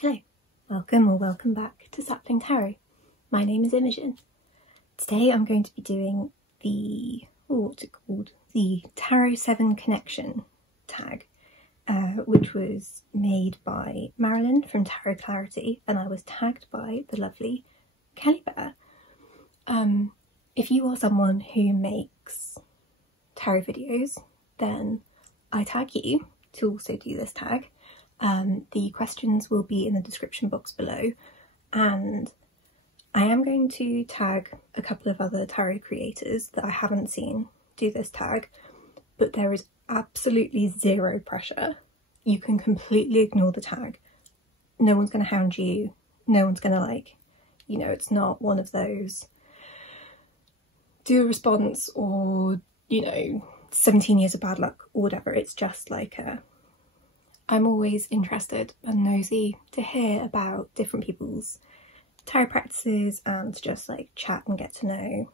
Hello, welcome or welcome back to Sapling Tarot. My name is Imogen. Today I'm going to be doing the, what's it called? The Tarot 7 Connection tag, which was made by Marilyn from Tarot Clarity, and I was tagged by the lovely Kelly Bear. If you are someone who makes tarot videos, then I tag you to also do this tag. The questions will be in the description box below, and I am going to tag a couple of other tarot creators that I haven't seen do this tag, but there is absolutely zero pressure. You can completely ignore the tag. No one's going to hound you. No one's going to it's not one of those do a response or, 17 years of bad luck or whatever. It's just like I'm always interested and nosy to hear about different people's tarot practices and to just chat and get to know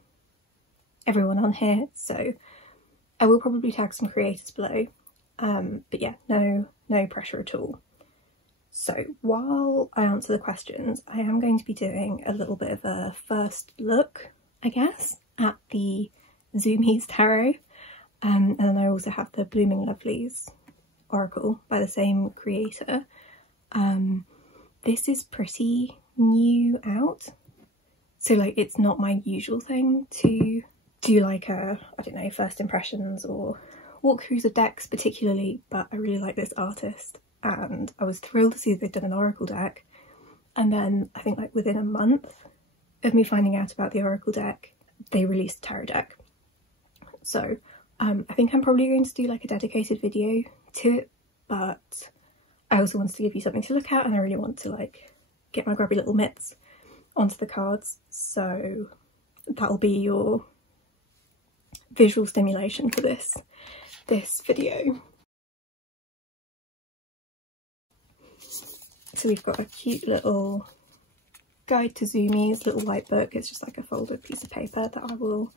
everyone on here. So I will probably tag some creators below, but yeah, no pressure at all. So while I answer the questions, I am going to be doing a little bit of a first look, I guess, at the Zoomies tarot, and then I also have the Blooming Lovelies Oracle by the same creator. This is pretty new out, so it's not my usual thing to do I don't know, first impressions or walkthroughs of decks particularly, but I really like this artist and I was thrilled to see they'd done an oracle deck. And then I think within a month of me finding out about the oracle deck, they released a tarot deck. So I think I'm probably going to do a dedicated video to it, but I also wanted to give you something to look at, and I really want to get my grubby little mitts onto the cards, so that'll be your visual stimulation for this video. So we've got a cute little guide to Zoomies, little white book. It's just a folded piece of paper that I will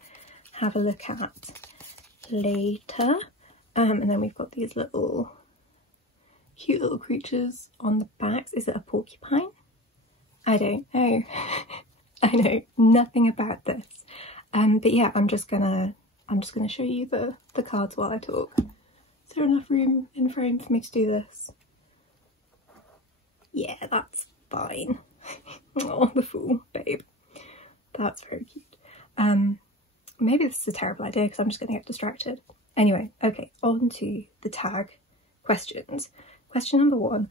have a look at later. And then we've got these cute little creatures on the backs. Is it a porcupine? I don't know. I know nothing about this. But yeah, I'm just gonna show you the cards while I talk. Is there enough room in frame for me to do this? Yeah, that's fine. Oh, the fool, babe. That's very cute. Maybe this is a terrible idea because I'm just gonna get distracted. Anyway, okay, on to the tag questions. Question number 1,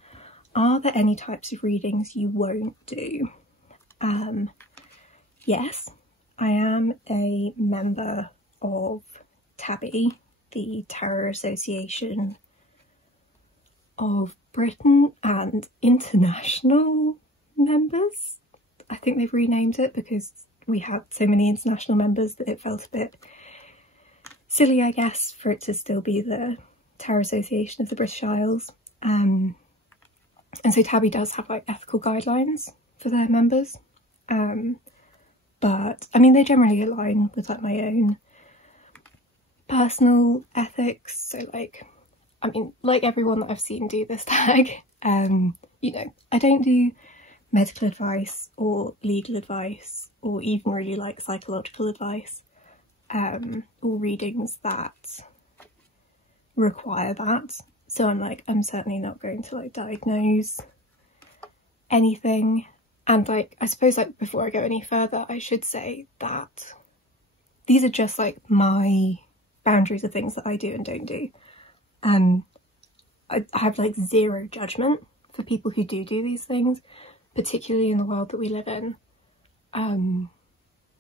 are there any types of readings you won't do? Yes, I am a member of TABI, the Tarot Association of Britain, and international members. I think they've renamed it because we had so many international members that it felt a bit silly, I guess, for it to still be the Tarot Association of the British Isles. And so TABI does have ethical guidelines for their members, but I mean they generally align with my own personal ethics. So I mean, everyone that I've seen do this tag, I don't do medical advice or legal advice or even really psychological advice, or readings that require that. So I'm certainly not going to diagnose anything. And I suppose before I go any further, I should say that these are just my boundaries of things that I do and don't do. I have zero judgment for people who do these things, particularly in the world that we live in.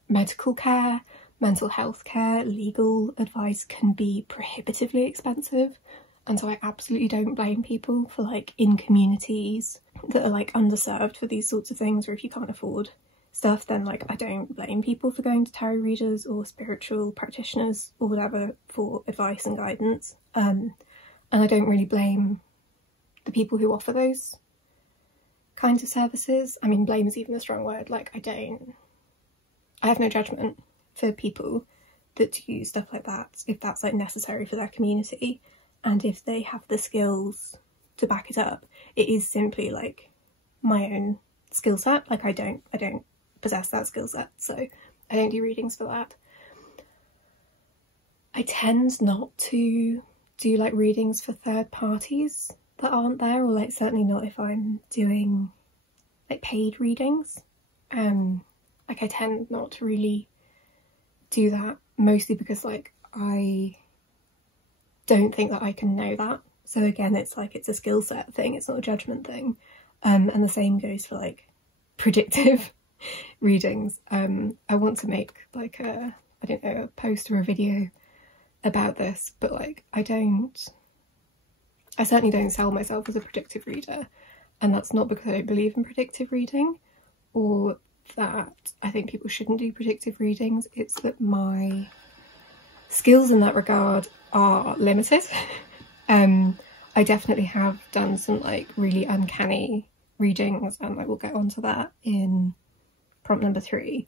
Medical care, mental health care, legal advice can be prohibitively expensive, and so I absolutely don't blame people for in communities that are underserved for these sorts of things, or if you can't afford stuff, then I don't blame people for going to tarot readers or spiritual practitioners or whatever for advice and guidance. And I don't really blame the people who offer those kinds of services. I mean, blame is even a strong word. I have no judgment for people that do stuff like that if that's necessary for their community, and if they have the skills to back it up. It is simply my own skill set. Like I don't possess that skill set, so I don't do readings for that. I tend not to do like readings for third parties that aren't there, or like certainly not if I'm doing like paid readings. Like I tend not to really do that, mostly because like I don't think that I can know that. So again, it's like it's a skill set thing, it's not a judgment thing. And the same goes for like predictive readings. I want to make like a, I don't know, a post or a video about this, but like I certainly don't sell myself as a predictive reader, and that's not because I don't believe in predictive reading or that I think people shouldn't do predictive readings. It's that my skills in that regard are limited. I definitely have done some like really uncanny readings, and I will get onto that in prompt number 3,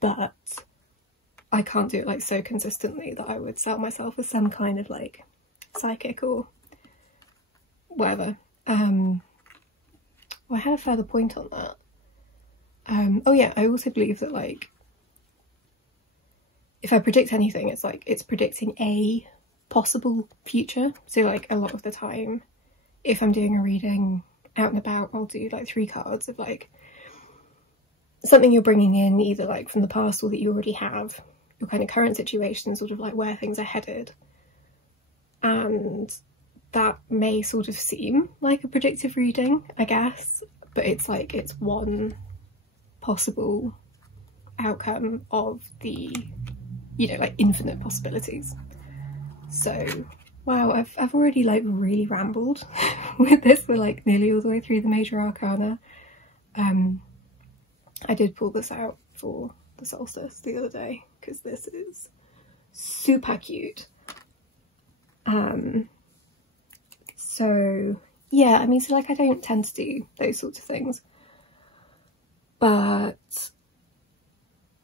but I can't do it like so consistently that I would sell myself as some kind of like psychic or whatever. Well, I had a further point on that. Oh yeah, I also believe that like if I predict anything, it's like it's predicting a possible future. So like a lot of the time if I'm doing a reading out and about, I'll do like 3 cards of like something you're bringing in, either like from the past or that you already have, your kind of current situation, sort of like where things are headed. And that may sort of seem like a predictive reading, I guess, but it's like it's one possible outcome of the, you know, like infinite possibilities. So wow, I've already like really rambled with this. We're like nearly all the way through the major arcana. I did pull this out for the solstice the other day because this is super cute. So yeah, I mean, so like I don't tend to do those sorts of things, but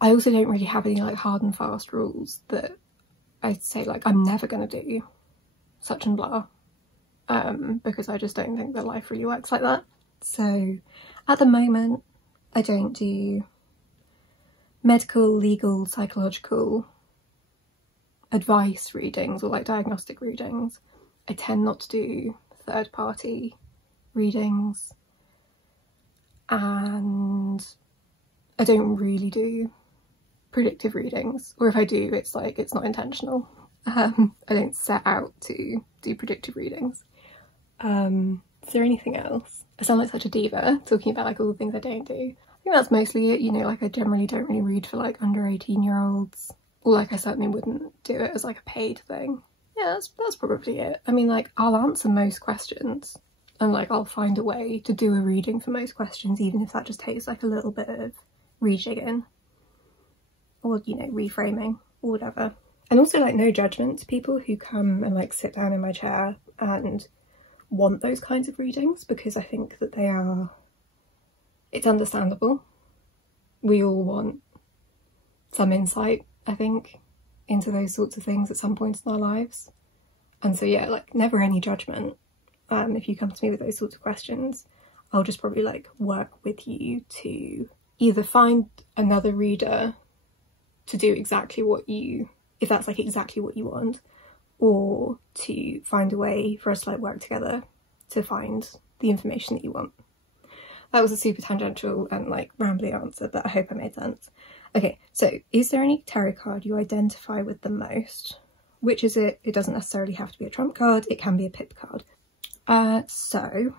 I also don't really have any like hard and fast rules that I'd say like I'm never going to do such and blah, because I just don't think that life really works like that. So at the moment I don't do medical, legal, psychological advice readings or like diagnostic readings. I tend not to do third party readings, and I don't really do predictive readings, or if I do, it's like it's not intentional. I don't set out to do predictive readings. Is there anything else? I sound like such a diva talking about like all the things I don't do. I think that's mostly it, you know, like I generally don't really read for like under 18-year-olds, or like I certainly wouldn't do it as like a paid thing. Yeah, that's probably it. I mean, like I'll answer most questions, and like I'll find a way to do a reading for most questions, even if that just takes like a little bit of rejigging or, you know, reframing or whatever. And also like no judgment to people who come and like sit down in my chair and want those kinds of readings, because I think that they are, it's understandable. We all want some insight, I think, into those sorts of things at some point in our lives. And so yeah, like never any judgment. If you come to me with those sorts of questions, I'll just probably like work with you to either find another reader to do exactly what you, if that's like exactly what you want, or to find a way for us to like work together to find the information that you want. That was a super tangential and like rambly answer, but I hope I made sense. Okay, so is there any tarot card you identify with the most? Which is it? It doesn't necessarily have to be a trump card, it can be a pip card. So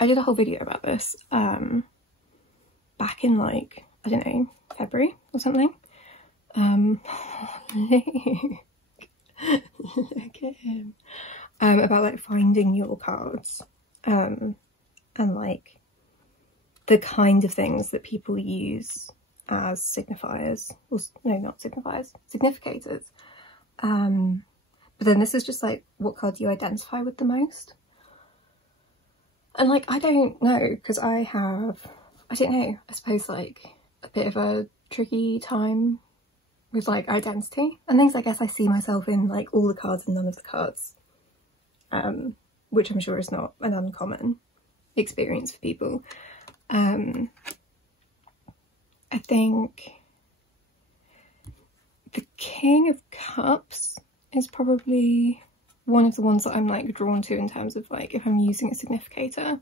I did a whole video about this back in like, I don't know, February or something. Look at him. About like finding your cards, and like the kind of things that people use as signifiers, or no, not signifiers, significators. But then this is just like, what card do you identify with the most? And like, I don't know, because I don't know, I suppose like a bit of a tricky time with like identity and things. I guess I see myself in like all the cards and none of the cards, which I'm sure is not an uncommon experience for people. I think the King of Cups is probably one of the ones that I'm like drawn to in terms of like if I'm using a significator.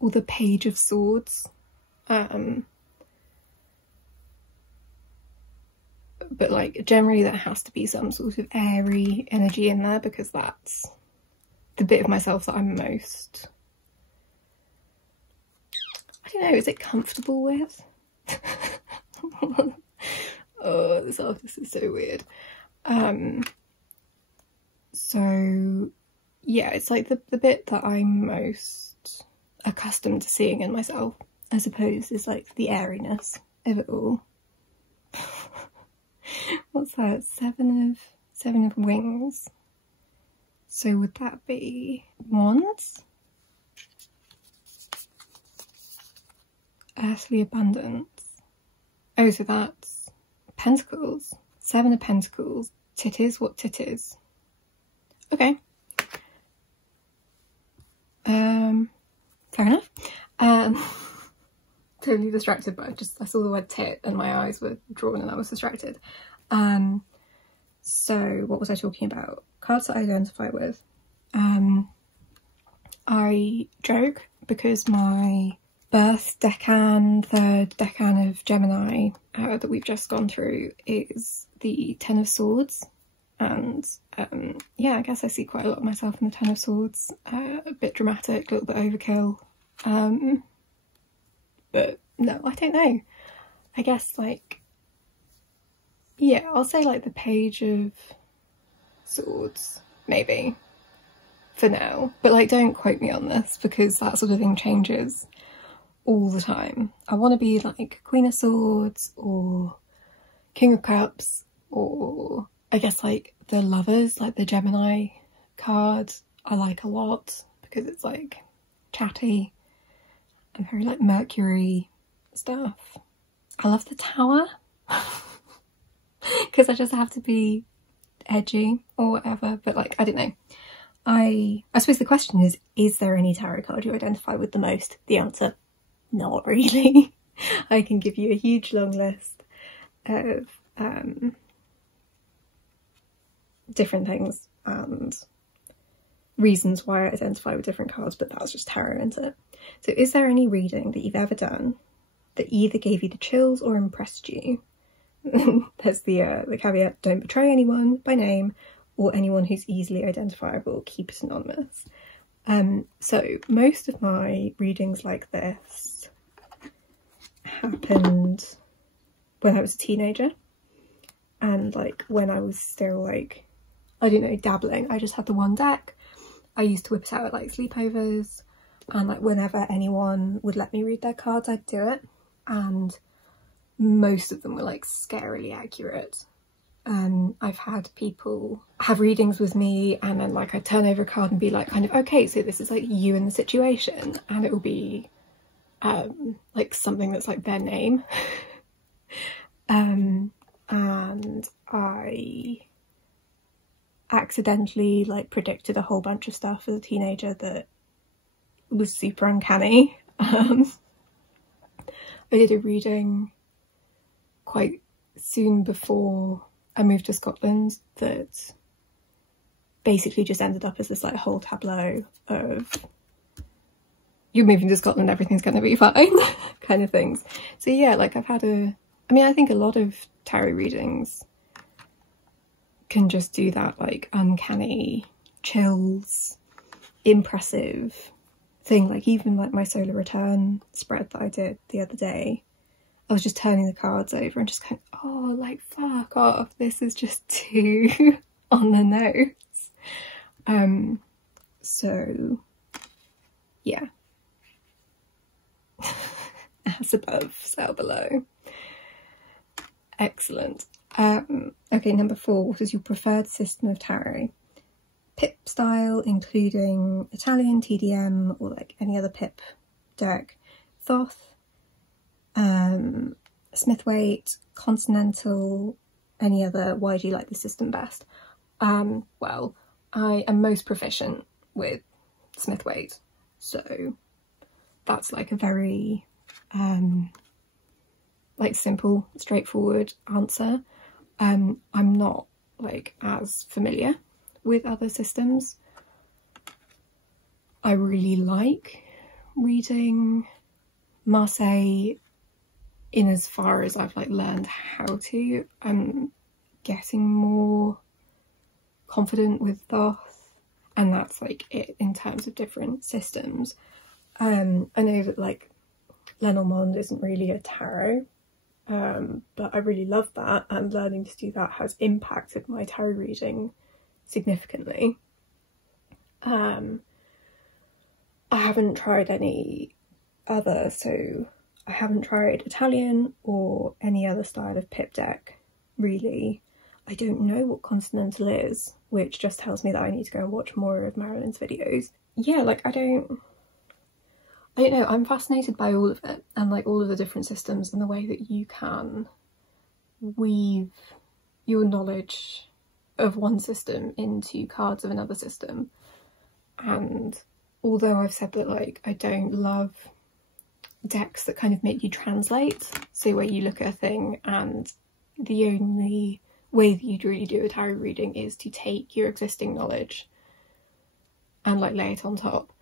Or the Page of Swords. But like generally there has to be some sort of airy energy in there, because that's the bit of myself that I'm most, I don't know, is it comfortable with? Oh, this artist is so weird. So yeah, it's like the bit that I'm most accustomed to seeing in myself, I suppose, is like the airiness of it all. What's that? Seven of Wings. So would that be Wands? Earthly Abundance. Oh, so that's Pentacles. 7 of Pentacles. Titties, what titties? Okay. Fair enough. Totally distracted, but I saw the word tit and my eyes were drawn and I was distracted. So what was I talking about? Cards that I identify with. I joke because my birth decan, third decan of Gemini that we've just gone through is the 10 of Swords. And yeah, I guess I see quite a lot of myself in the 10 of Swords. A bit dramatic, a little bit overkill. But no, I don't know. I guess like, yeah, I'll say like the Page of Swords, maybe, for now. But like, don't quote me on this because that sort of thing changes all the time. I want to be like Queen of Swords or King of Cups, or I guess like the Lovers, like the Gemini card, I like a lot because it's like chatty and very like Mercury stuff. I love the Tower because I just have to be edgy or whatever, but like, I don't know. I suppose the question is there any tarot card you identify with the most? The answer, not really. I can give you a huge long list of different things and reasons why I identify with different cards, but that's just tarot, isn't it? So is there any reading that you've ever done that either gave you the chills or impressed you? There's the caveat, don't betray anyone by name or anyone who's easily identifiable, keep it anonymous. So most of my readings like this happened when I was a teenager, and like when I was still like, I don't know, dabbling. I just had the one deck. I used to whip it out at like sleepovers, and like whenever anyone would let me read their cards, I'd do it, and most of them were like scarily accurate. I've had people have readings with me and then like I'd turn over a card and be like, kind of, okay, so this is like you in the situation, and it will be like something that's like their name. And I accidentally like predicted a whole bunch of stuff as a teenager that was super uncanny. I did a reading quite soon before I moved to Scotland that basically just ended up as this like whole tableau of you're moving to Scotland, everything's gonna be fine kind of things. So yeah, like I've had I think a lot of tarot readings can just do that like uncanny, chills, impressive thing. Like even like my solar return spread that I did the other day, I was just turning the cards over and just going, oh, like fuck off, this is just too on the nose. So yeah. As above, so below. Excellent. Okay, number 4, what is your preferred system of tarot? Pip style, including Italian, TDM, or like any other pip deck. Thoth, Smith Waite, Continental, any other. Why do you like the system best? Well, I am most proficient with Smith-Waite. So that's like a very like simple, straightforward answer. I'm not like as familiar with other systems. I really like reading Marseille in as far as I've like learned how to. I'm getting more confident with Thoth, and that's like it in terms of different systems. I know that like Lenormand isn't really a tarot, but I really love that, and learning to do that has impacted my tarot reading significantly. I haven't tried any other, so I haven't tried Italian or any other style of pip deck, really. I don't know what Continental is, which just tells me that I need to go and watch more of Marilyn's videos. Yeah, like I don't know, I'm fascinated by all of it, and like all of the different systems and the way that you can weave your knowledge of one system into cards of another system. And although I've said that like I don't love decks that kind of make you translate, so where you look at a thing and the only way that you'd really do a tarot reading is to take your existing knowledge and like lay it on top,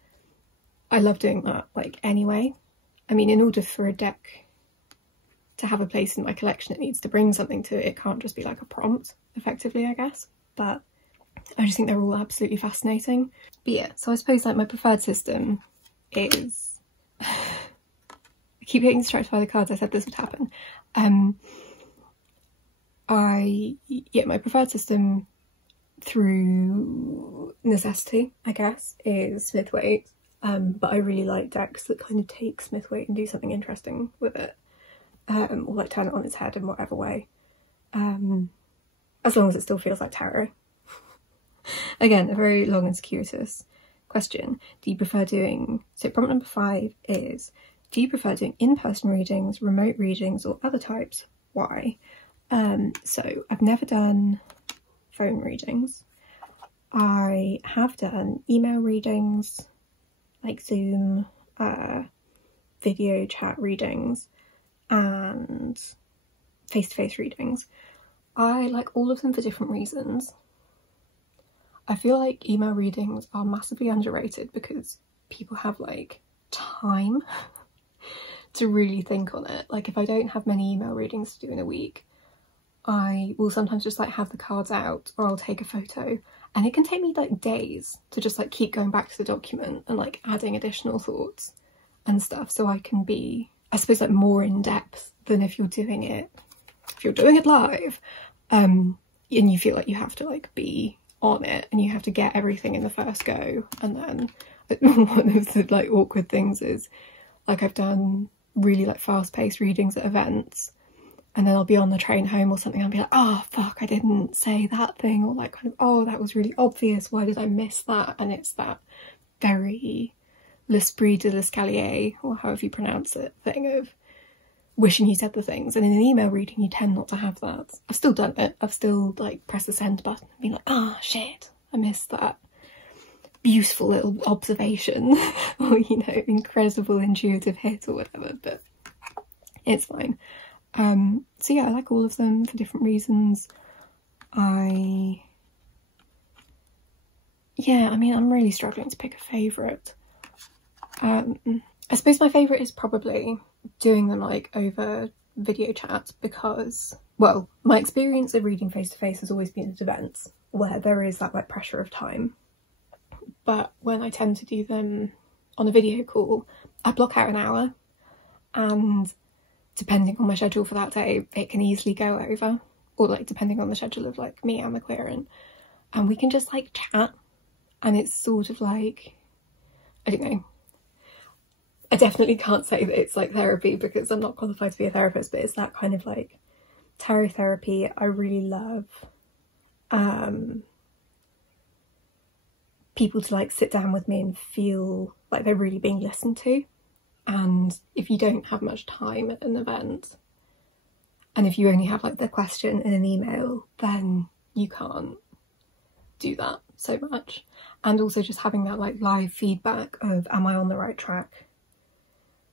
I love doing that like anyway. I mean, in order for a deck to have a place in my collection, it needs to bring something to it. It can't just be like a prompt, effectively, I guess. But I just think they're all absolutely fascinating. But yeah, so I suppose like my preferred system is I keep getting distracted by the cards. I said this would happen. My preferred system through necessity, I guess, is Smith-Waite. But I really like decks that kind of take Smith-Waite and do something interesting with it, or like turn it on its head in whatever way, as long as it still feels like tarot. Again, a very long and circuitous question. Do you prefer doing, so prompt number 5 is, do you prefer doing in-person readings, remote readings, or other types? Why? So I've never done phone readings. I have done email readings, like Zoom, video chat readings, and face-to-face readings. I like all of them for different reasons. I feel like email readings are massively underrated because people have like time to really think on it. Like if I don't have many email readings to do in a week, I will sometimes just like have the cards out, or I'll take a photo, and it can take me like days to just like keep going back to the document and like adding additional thoughts and stuff, so I can be, I suppose, like more in depth than if you're doing it live, and you feel like you have to like be on it and you have to get everything in the first go. And then one of the like awkward things is like I've done really like fast-paced readings at events, and then I'll be on the train home or something, I'll be like, oh fuck, I didn't say that thing, or like kind of, oh that was really obvious, why did I miss that? And it's that very l'esprit de l'escalier, or however you pronounce it, thing of wishing you said the things. And in an email reading you tend not to have that. I've still done it, I've still like pressed the send button and been like, oh shit, I missed that beautiful little observation or, you know, incredible intuitive hit or whatever, but it's fine. So yeah, I like all of them for different reasons. I mean, I'm really struggling to pick a favourite. I suppose my favourite is probably doing them like over video chat, because, well, my experience of reading face to face has always been at events where there is that like pressure of time. But when I tend to do them on a video call, I block out an hour, and depending on my schedule for that day, it can easily go over, or like depending on the schedule of like me and the querent, and we can just like chat, and it's sort of like, I don't know, I definitely can't say that it's like therapy because I'm not qualified to be a therapist, but it's that kind of like tarot therapy. I really love people to like sit down with me and feel like they're really being listened to. And if you don't have much time at an event, and if you only have like the question in an email, then you can't do that so much. And also just having that like live feedback of, am I on the right track?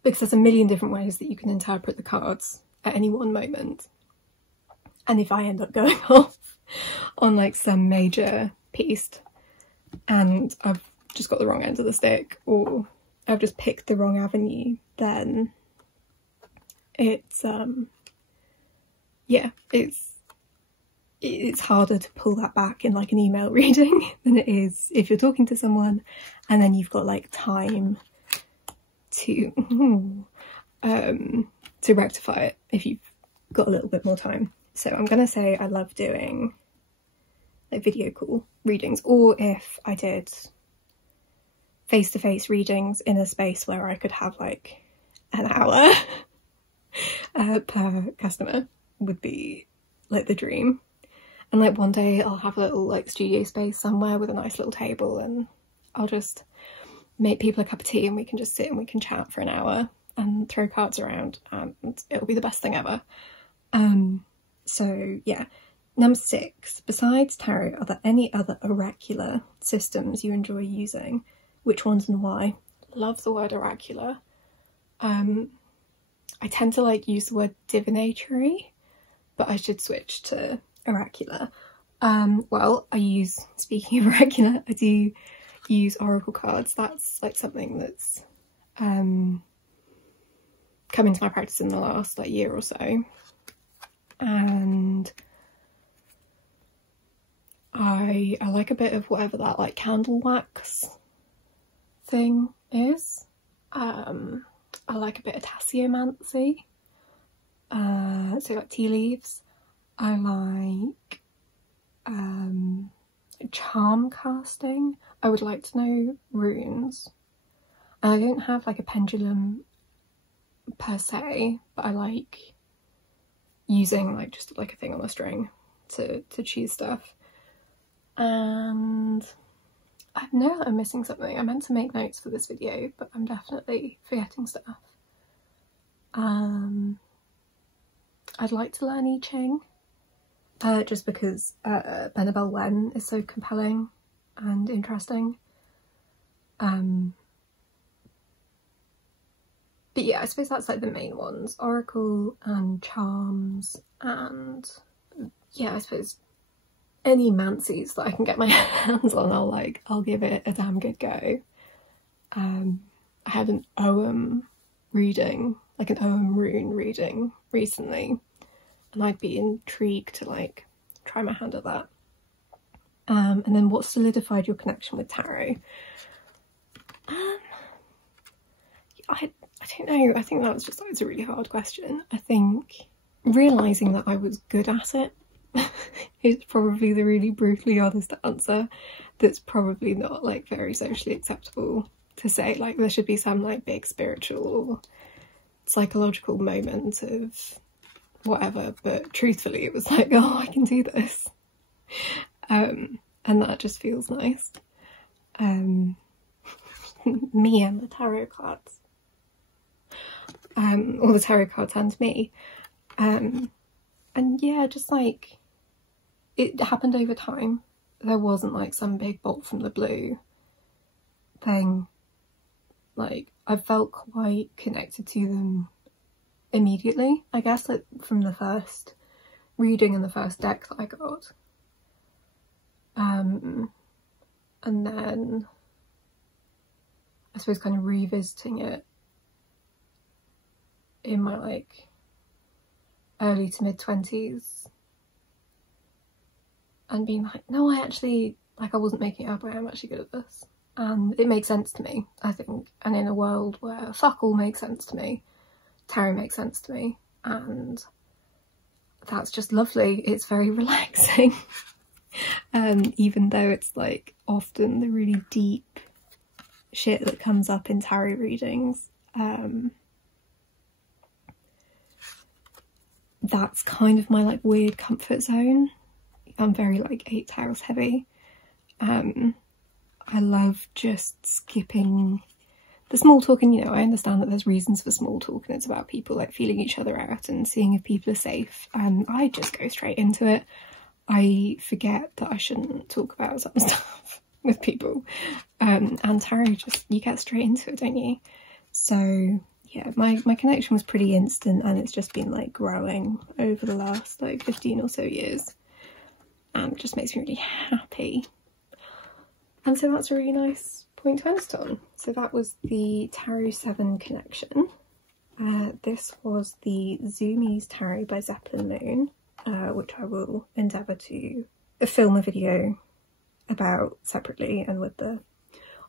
Because there's a million different ways that you can interpret the cards at any one moment. And if I end up going off on like some major piece and I've just got the wrong end of the stick, or I've just picked the wrong avenue, then it's yeah, it's harder to pull that back in like an email reading than it is if you're talking to someone and then you've got like time to rectify it if you've got a little bit more time. So I'm gonna say I love doing like video call readings, or if I did face-to-face readings in a space where I could have like an hour per customer, would be like the dream. And like one day I'll have a little like studio space somewhere with a nice little table, and I'll just make people a cup of tea and we can just sit and we can chat for an hour and throw cards around, and it'll be the best thing ever. So yeah. Number 6, besides tarot, are there any other oracular systems you enjoy using? Which ones and why? Love the word oracular. I tend to like use the word divinatory, but I should switch to oracular. Well, speaking of oracular, I do use oracle cards. That's like something that's come into my practice in the last like year or so. And I like a bit of whatever that like candle wax thing is. I like a bit of tasseomancy, so like tea leaves. I like charm casting. I would like to know runes. And I don't have like a pendulum per se, but I like using like just like a thing on a string to choose stuff. And I know that I'm missing something. I meant to make notes for this video, but I'm definitely forgetting stuff. I'd like to learn I Ching, just because Benabel Wen is so compelling and interesting. But yeah, I suppose that's like the main ones. Oracle and charms, and yeah, I suppose any mancies that I can get my hands on, I'll give it a damn good go. I had an Ogham reading, like an Ogham rune reading recently, and I'd be intrigued to like try my hand at that. And then what solidified your connection with tarot? I don't know, I think that was just, it's a really hard question. I think realising that I was good at it is probably the really brutally honest answer. That's probably not like very socially acceptable to say. Like there should be some like big spiritual or psychological moment of whatever, but truthfully it was like, oh, I can do this, and that just feels nice. Me and the tarot cards, or the tarot cards and me, and yeah, just like it happened over time. There wasn't like some big bolt from the blue thing. Like I felt quite connected to them immediately, I guess, like from the first reading and the first deck that I got. And then I suppose kind of revisiting it in my like early to mid-20s and being like, no, I actually, like I wasn't making it up, I am actually good at this. And it makes sense to me, I think. And in a world where fuck all makes sense to me, tarot makes sense to me, and that's just lovely. It's very relaxing. Even though it's like often the really deep shit that comes up in tarot readings, that's kind of my like weird comfort zone. I'm very like 8 taros heavy. I love just skipping the small talk, and you know, I understand that there's reasons for small talk and it's about people like feeling each other out and seeing if people are safe. I just go straight into it. I forget that I shouldn't talk about some stuff with people. And tarot, just, you get straight into it, don't you? So yeah, my connection was pretty instant, and it's just been like growing over the last like 15 or so years, and it just makes me really happy. And so that's a really nice point to end it on. So that was the Tarot 7 connection. This was the Zoomies Tarot by Zeppelin Moon, which I will endeavour to film a video about separately and with the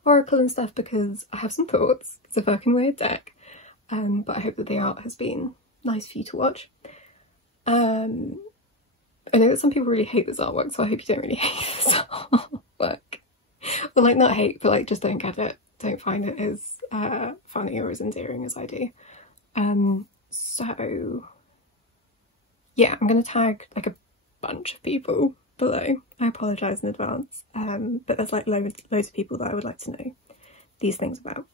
oracle and stuff, because I have some thoughts. It's a fucking weird deck, but I hope that the art has been nice for you to watch. I know that some people really hate this artwork, so I hope you don't really hate this artwork. Well, like, not hate, but like just don't get it. Don't find it as funny or as endearing as I do. So yeah, I'm gonna tag like a bunch of people below. I apologise in advance, but there's like loads of people that I would like to know these things about.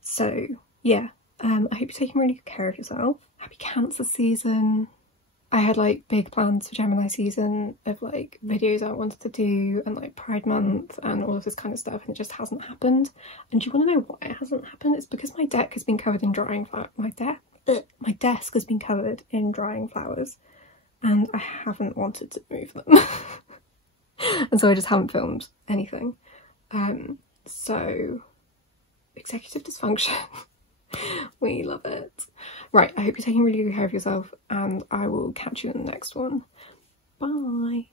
So yeah, I hope you're taking really good care of yourself. Happy Cancer season. I had like big plans for Gemini season of like videos I wanted to do, and like Pride Month and all of this kind of stuff, and it just hasn't happened. And do you want to know why it hasn't happened? It's because my deck has been covered in drying flowers. My desk has been covered in drying flowers, and I haven't wanted to move them. And so I just haven't filmed anything. So executive dysfunction. We love it. Right, I hope you're taking really good care of yourself, and I will catch you in the next one. Bye.